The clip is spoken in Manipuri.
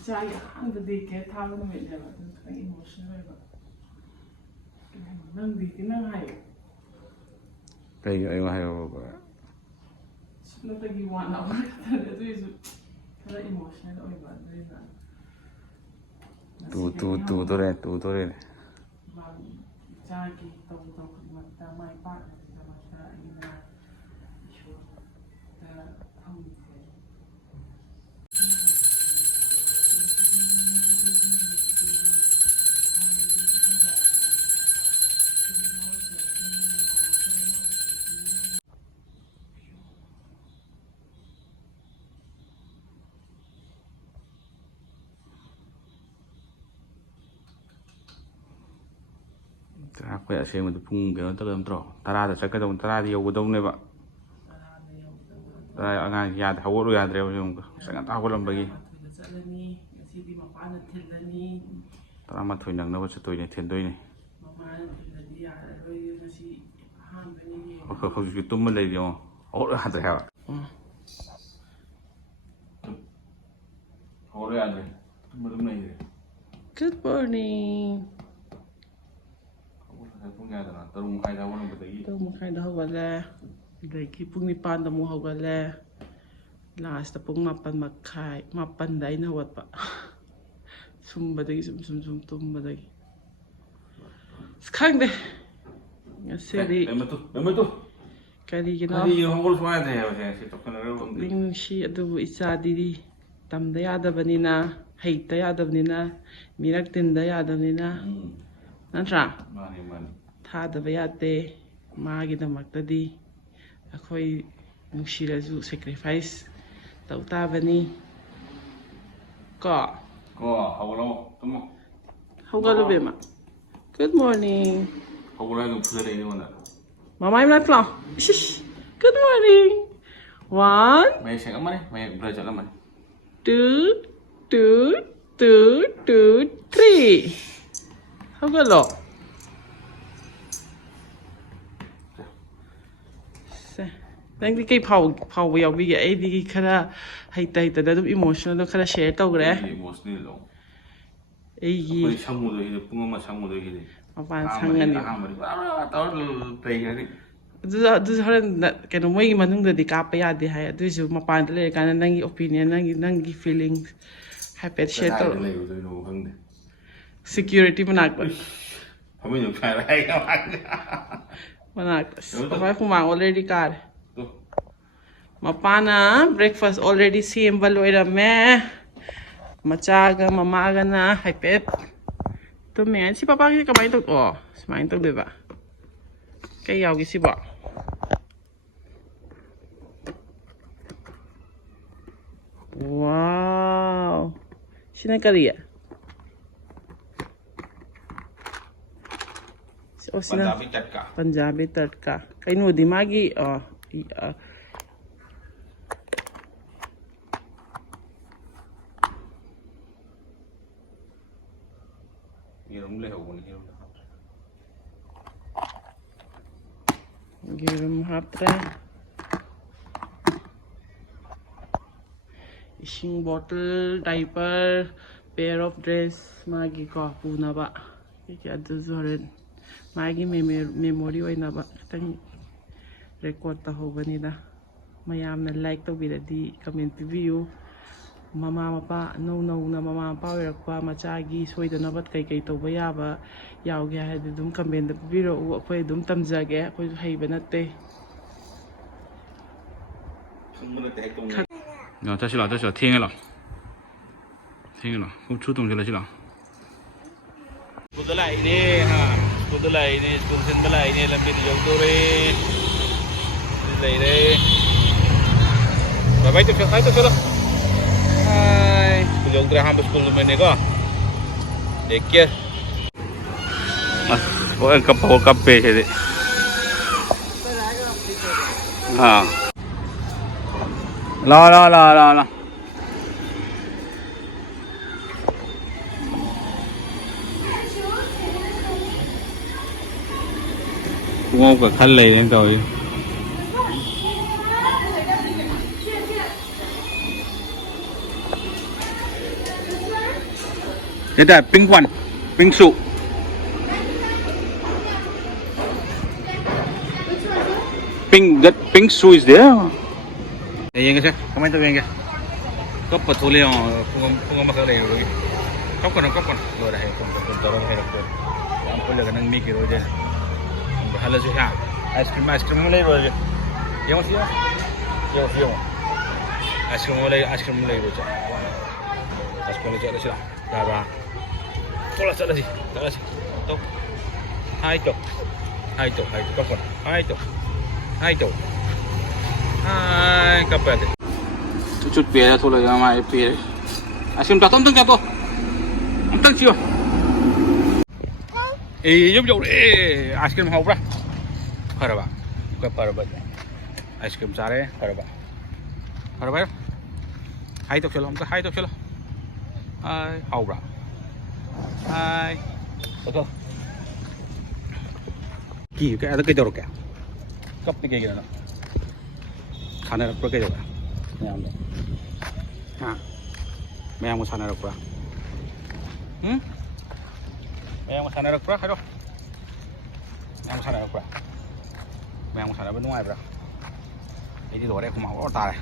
ꯏꯆꯥꯒꯤ ꯑꯍꯥꯟꯕꯗꯤ ꯀꯦꯠ ꯊꯥꯕ ꯅꯨꯃꯤꯠꯅꯦꯕ ꯑꯗꯨꯅ ꯈꯤꯇꯪ ꯏꯃꯣꯁꯅꯦꯜ ꯑꯣꯏꯕ ꯅꯪꯗꯤ ꯅꯪ ꯍꯥꯏꯌꯣ ꯀꯩ ꯑꯩ ꯍꯥꯏꯌꯣꯕ ꯁꯨꯞꯅꯇꯒꯤ ꯋꯥꯟ ꯑꯋꯥꯔ ꯈꯛꯇꯅꯦ ꯑꯗꯨꯏꯁꯨ ꯈꯔ ꯏꯃꯣꯁꯅꯦꯜ ꯑꯣꯏꯕ ꯑꯗꯨꯏꯅ ꯇꯨꯗꯣꯔꯦ ꯏꯆꯥꯒꯤ ꯇꯧꯕ ꯈꯨꯗꯤꯡꯃꯛꯇ ꯃꯥꯏ ꯄꯥꯛꯅꯕꯒꯤꯗꯃꯛꯇ ꯑꯩꯅ ꯏꯁꯣꯔꯗ ꯊꯝꯃꯤꯁꯦ ꯑꯩꯈꯣꯏ ꯑꯁꯦꯡꯕꯗ ꯄꯨꯡ ꯀꯩꯅꯣ ꯇꯧꯒꯗꯕ ꯅꯠꯇ꯭ꯔꯣ 10ꯗ ꯆꯠꯀꯗꯧ 10ꯗ ꯌꯧꯒꯗꯧꯅꯦꯕ 10 ꯑꯉꯥꯡꯁꯤ ꯌꯥꯗ꯭ꯔꯦ ꯍꯧꯒꯠꯂꯨ ꯌꯥꯗ꯭ꯔꯦꯕ ꯑꯃꯨꯛꯀ ꯉꯁꯥꯏ ꯉꯟꯇꯥ ꯍꯧꯒꯠꯂꯝꯕꯒꯤ 13ꯗ ꯆꯠꯂꯅꯤ ꯉꯁꯤꯗꯤ ꯃꯄꯥꯅ ꯊꯤꯜꯂꯅꯤ 11 ꯅꯪꯅꯕ ꯆꯠꯇꯣꯏꯅꯦ ꯊꯤꯟꯗꯣꯏꯅꯦ ꯃꯃꯥꯅ ꯊꯤꯜꯂꯗꯤ ꯌꯥꯔꯔꯣꯏ ꯉꯁꯤ ꯑꯍꯥꯟꯕꯅꯤ ꯍꯧꯖꯤꯛꯁꯨ ꯇꯨꯝꯕ ꯂꯩꯔꯤ ꯌꯦꯡꯉꯣ ꯍꯧꯒꯠꯂꯨ ꯌꯥꯗ꯭ꯔꯦ ꯍꯥꯏꯕ ꯍꯧꯒꯠꯂꯨ ꯌꯥꯗ꯭ꯔꯦ ꯇꯨꯝꯕ ꯑꯗꯨꯝ ꯂꯩꯔꯦ Good morning. ꯄꯨꯡ ꯀꯌꯥꯗꯅꯣ 3:30ꯗ ꯍꯧꯒꯠꯂꯝꯕꯗꯒꯤ 3:30ꯗ ꯍꯧꯒꯠꯂꯦ ꯑꯗꯒꯤ ꯄꯨꯡ 9ꯗ ꯑꯃꯨꯛ ꯍꯧꯒꯠꯂꯦ ꯂꯥꯁꯇ ꯄꯨꯡ 9:30 ꯑꯩꯅ ꯍꯧꯒꯠꯄ ꯁꯨꯝꯕꯗꯒꯤ ꯁꯨꯝ ꯇꯨꯝꯕꯗꯒꯤ ꯈꯪꯗꯦ ꯉꯁꯤꯗꯤ ꯀꯔꯤꯒꯤꯅꯣ ꯄꯨꯛꯅꯤꯡ ꯅꯨꯡꯁꯤ ꯑꯗꯨꯕꯨ ꯏꯆꯥꯗꯤ ꯇꯝꯗ ꯌꯥꯗꯕꯅꯤꯅ ꯍꯩꯇ ꯌꯥꯗꯕꯅꯤꯅ ꯃꯤꯔꯛ ꯇꯤꯟꯗ ꯌꯥꯗꯕꯅꯤ나 ꯅꯠꯇ꯭ꯔꯥ ꯊꯥꯗꯕ ꯌꯥꯗꯦ ꯃꯥꯒꯤꯗꯃꯛꯇꯗꯤ ꯑꯩꯈꯣꯏ ꯅꯨꯡꯁꯤꯔꯁꯨ ꯁꯦꯀ꯭ꯔꯤꯐꯥꯏꯁ ꯇꯧ ꯇꯥꯕꯅꯤ ꯀꯣ ꯍꯧꯒꯠꯂꯣ ꯇꯨꯝꯃꯣ ꯍꯧꯒꯠꯂꯨ ꯕꯦꯝꯃ Good morning ꯍꯧꯒꯠꯂ ꯑꯗꯨꯝ ꯐꯨꯖꯜꯂꯛꯏ ꯅꯉꯣꯟꯗ ꯃꯃꯥꯏ ꯃꯅꯥꯛꯇ ꯂꯥꯛꯑꯣ Good morning 1 ꯃꯌꯦꯛ ꯁꯦꯡꯉꯝꯃꯅꯤ ꯃꯌꯦꯛ ꯕ꯭ꯂꯔ ꯆꯠꯂꯝꯃꯅꯤ 2 3 ꯍꯧꯒꯠꯂꯣ ꯅꯪꯗꯤ ꯀꯩ ꯐꯥꯎꯕ ꯌꯥꯎꯕꯤꯒꯦ ꯑꯩꯗꯤ ꯈꯔ ꯍꯩꯇꯗ ꯑꯗꯨꯝ ꯏꯃꯣꯁꯅꯦꯜꯗꯣ ꯈꯔ ꯁꯦꯌꯔ ꯇꯧꯈ꯭ꯔꯦ ꯑꯩꯒꯤ ꯁꯪꯉꯨꯗꯣꯏꯁꯤꯗꯤ ꯄꯨꯡ ꯑꯃ ꯁꯪꯉꯨꯗꯣꯏꯁꯤꯗꯤ ꯃꯄꯥꯟ ꯁꯪꯉꯅꯤ ꯑꯗꯨꯁꯨ ꯍꯣꯔꯦꯟ ꯀꯩꯅꯣ ꯃꯣꯏꯒꯤ ꯃꯅꯨꯡꯗꯗꯤ ꯀꯥꯞꯄ ꯌꯥꯗꯦ ꯍꯥꯏ ꯑꯗꯨꯏꯁꯨ ꯃꯄꯥꯟꯗ ꯂꯩꯔꯀꯥꯟꯗ ꯅꯪꯒꯤ ꯑꯣꯄꯤꯅꯤꯌꯟ ꯅꯪꯒꯤ ꯐꯤꯂꯤꯡꯁ ꯍꯥꯏꯐꯦꯠ ꯁꯦꯌꯔ ꯇꯧꯔꯣ ꯈꯪꯗꯦ ꯁꯦꯀ꯭ꯌꯨꯔꯤꯇꯤ ꯃꯅꯥꯛꯇ ꯐꯃꯨꯡ ꯅꯨꯡꯈꯥꯏꯔ ꯃꯅꯥꯛꯇ ꯑꯩꯈꯣꯏ ꯍꯨꯃꯥꯡ ꯑꯣꯜꯔꯦꯗꯤ ꯀꯥꯔꯦ ꯃꯄꯥꯅ ꯕ꯭ꯔꯦꯛꯐꯥꯁ ꯑꯣꯜꯔꯦꯗꯤ ꯁꯦꯝꯕ ꯂꯣꯏꯔꯝꯃꯦ ꯃꯆꯥꯒ ꯃꯃꯥꯒꯅ ꯍꯥꯏꯐꯦꯠ ꯇꯨꯝꯃꯦ ꯁꯤ ꯄꯄꯥꯒꯤ ꯀꯃꯥꯏꯅ ꯇꯧ ꯁꯨꯃꯥꯏꯅ ꯇꯧꯗꯣꯏꯕ ꯀꯩ ꯌꯥꯎꯒꯦ ꯁꯤꯕꯣ ꯋꯥꯎ ꯁꯤꯅ ꯀꯔꯤ ꯄꯟꯖꯥꯕꯤ ꯇꯠꯀꯥ ꯀꯩꯅꯣꯗꯤ ꯃꯥꯒꯤ ꯌꯦꯔꯨꯝ ꯍꯥꯞꯇ꯭ꯔꯦ ꯏꯁꯤꯡ ꯕꯣꯇꯜ ꯗꯥꯏꯄꯔ ꯄꯦꯌꯔ ꯑꯣꯐ ꯗ꯭ꯔꯦꯁ ꯃꯥꯒꯤꯀꯣ ꯄꯨꯅꯕ ꯑꯗꯨꯁꯨ ꯍꯣꯔꯦꯟ ꯃꯥꯒꯤ ꯃꯦꯃꯣꯔꯤ ꯑꯣꯏꯅꯕ ꯈꯤꯇꯪ ꯔꯦꯀꯣꯔꯠ ꯇꯧꯍꯧꯕꯅꯤꯗ ꯃꯌꯥꯝꯅ ꯂꯥꯏꯛ ꯇꯧꯕꯤꯔꯗꯤ ꯀꯃꯦꯟ ꯄꯤꯕꯤꯌꯨ ꯃꯃꯥ ꯃꯄꯥ ꯅꯧꯅ ꯃꯃꯥ ꯃꯄꯥ ꯑꯣꯏꯔꯛꯄ ꯃꯆꯥꯒꯤ ꯁꯣꯏꯗꯅꯕ ꯀꯩ ꯇꯧꯕ ꯌꯥꯕ ꯌꯥꯎꯒꯦ ꯍꯥꯏꯔꯗꯤ ꯑꯗꯨꯝ ꯀꯃꯦꯟꯗ ꯄꯤꯕꯤꯔꯛꯎ ꯑꯩꯈꯣꯏ ꯑꯗꯨꯝ ꯇꯝꯖꯒꯦ ꯑꯩꯈꯣꯏꯁꯨ ꯍꯩꯕ ꯅꯠꯇꯦ ꯆꯠꯁꯤ ꯂꯥꯛꯑꯣ ꯊꯦꯡꯉꯦ ꯂꯥꯛꯑꯣ ꯁꯨ ꯇꯣꯡꯁꯤꯜꯂꯁꯤ ꯂꯥꯛꯑꯣ ꯁ꯭ꯀꯨꯜꯗ ꯂꯥꯛꯏꯅꯦ ꯁ꯭ꯀꯨꯜ ꯊꯤꯟꯕ ꯂꯥꯛꯏꯅꯦ ꯂꯝꯕꯤꯗ ꯌꯧꯗꯧꯔꯦ ꯂꯩꯔꯦ ꯚꯥꯏ ꯇꯧꯁꯜꯂꯣ ꯁ꯭ꯀꯨꯜ ꯌꯧꯗ꯭ꯔꯦ ꯑꯍꯥꯟꯕ ꯁ꯭ꯀꯨꯜ ꯅꯨꯃꯤꯠꯅꯦꯀꯣ ꯇꯦꯛ ꯀꯦꯌꯔ ꯀꯞꯄꯦ ꯁꯤꯗꯤ ꯂꯥꯛꯑꯣ ꯈꯣꯡꯎꯞꯀ ꯈꯜ ꯂꯩꯔꯦꯅ ꯇꯧꯔꯤ That pink one, pink shoe. Pink, that pink shoe is there. Ayan kasi, kamay ito yan kasi. Kapag tuloy yung makalay yung kapag wala yung tarong hirap doon. Ang pula ka ng Mickey Roy dyan. Ang bahala siya. Ice cream mo lang yun. Yung siya. Yung. Ice cream mo lang yun siya. Ice cream mo lang siya. Tara. Wala sa lasi. Ito. Ito. Kapag. Ito. Hai kapag. Chút bia thôi là mà bia. Xin chào tông chào tôi. Ông tăng chưa? Giúp dụ đi. Ice cream hộp ra. Khởi ba. Cái khởi ba. Ice cream sao đấy? Khởi ba. Hai tục chưa? Hai tục chưa? Hai hộp ra. Hai. Tốt. Kì cái đó cái đâu rồi? Cấp cái gì nữa? Sana nak pergi juga. Yang ni. Ha. Memang mau sana nak pergi. Memang mau sana nak pergi, aduh. Memang mau sana nak pergi. Memang mau sana berdua pergi. Ini dua orang aku mau otak.